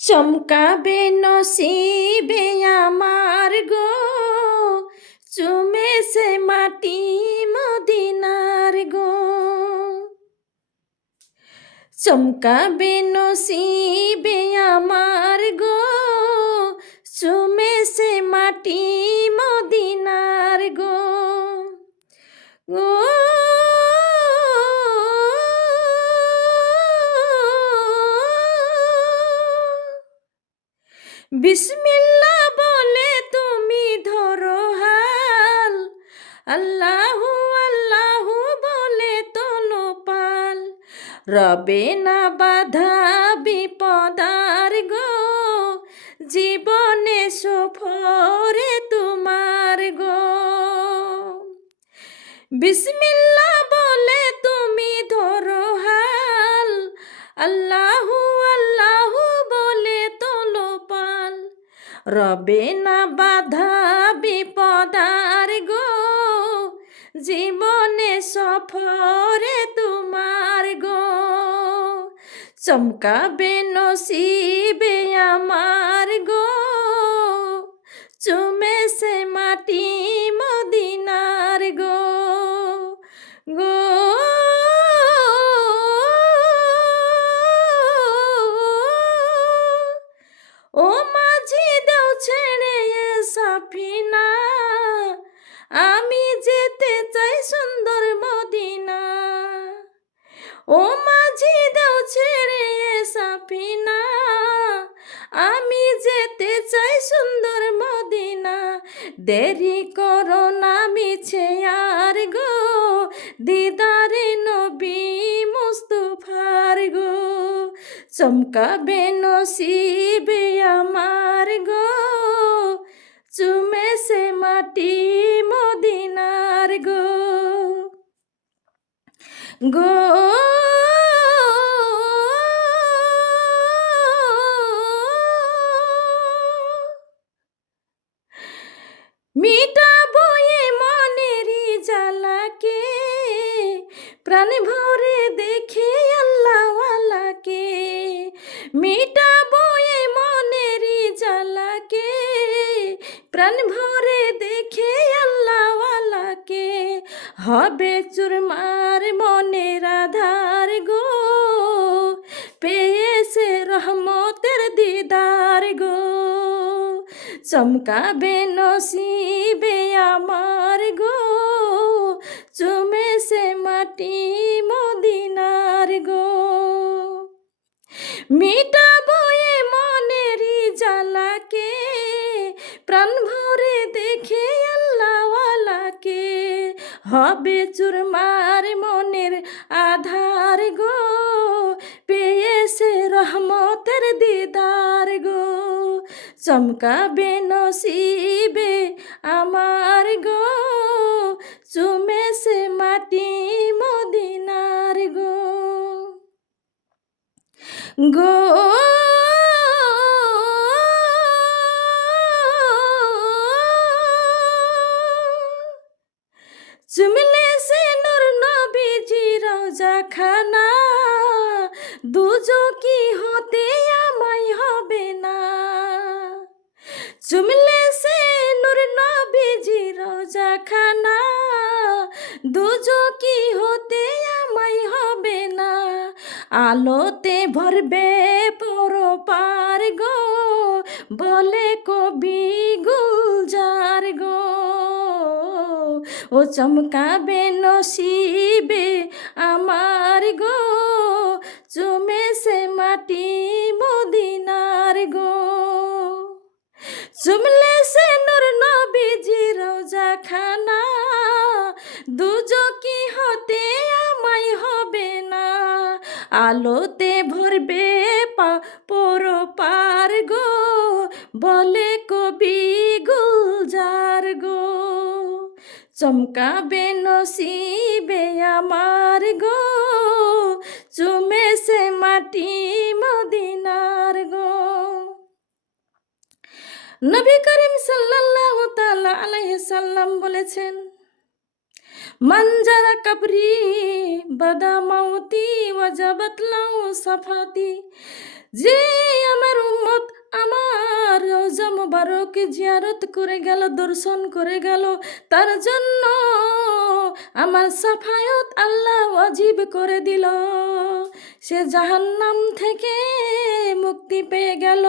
চমকাবে নসিবে আমার গো, চুমেছে মাটি মদিনার গো। চমকাবে নসিবে আমার গো, চুমেছে মাটি মদিনার গো। গো বিসমিল্লাহ বলে তুমি ধরো হাল, আল্লাহু আল্লাহু বলে তোলো পাল। রবে না বাধা বিপদার গো, জীবনে সফরে তোমার গো। বিসমিল্লাহ বলে তুমি ধরো হাল, আল্লাহু আল্লাহু বলে তোলো পাল। রবে না বাধা বিপদার গো, জীবনে সফরে তোমার গো। চমকাবে নসিবে আমার গো, চুমেছে মাটি মদিনার গো। গো ও মাঝি দাও ছেড়ে এ সাফিনা, আমি যেতে চাই সুন্দর মদিনা। ও মাঝি দাও ছেড়ে এ সাফিনা, আমি যেতে চাই সুন্দর মদিনা। দেরি করো না মিছে আর গো, দিদারে নবী মুস্তাফার গো। চমকাবে নসিবে আমার গো, চুমেছে মাটি মদিনার গো। গো মিটাবো এ মনেরই জ্বালাকে, প্রাণ ভরে দেখে আল্লাহওয়ালাকে। মিটাবো এ মনেরই জ্বালাকে, প্রাণ ভরে দেখে আল্লাহওয়ালাকে। হবে চুরমার মনের আধার গো, পেয়েছে রহমতের দিদার গো। চমকাবে নসিবে আমার গো, চুমেছে মাটি মদিনার গো। মিটাবো এ মনেরই জ্বালাকে, প্রাণ ভরে দেখে আল্লাহওয়ালাকে। হবে চুরমার মনের আধার গো, পেয়েছে রহমতের দিদার গো। চমকাবে নসিবে আমার গো, চুমেছে মাটি মদিনার গো। গো চুমলে সে নূর নবীজি রওজা খানা, দুজকি হতে আমায় হবে না। চুমলে সে নূর নবীজি রওজা খানা, দুজকি হতে আমায় হবে না। আলোতে ভরবে পরপার গো, বলে কবি গুলজার গো। ও চমকাবে নসিবে আমার গো, চুমেছে মাটি মদিনার গো। চুমলে সে নূর নবীজি রওজা খানা, দুজকি হতে আমায় হবে না। আলোতে ভরবে পরপার গো, বলে কবি গুলজার গো। চমকাবে নসিবে আমার গো, চুমেছে মাটি মদিনার গো। নবী করিম সাল্লাল্লাহু তাআলা আলাইহি সাল্লাম বলেছেন, মঞ্জারা কবরি বাদা মাউতি ওয়াজাবাত লাহু সাফাতি। যে আমার উম্মত আমারও জিয়ারত করে গেল, দর্শন করে গেল, তার জন্য আমার সাফায়াত আল্লাহ ওয়াজিব করে দিল, সে জাহান্নাম থেকে মুক্তি পেয়ে গেল।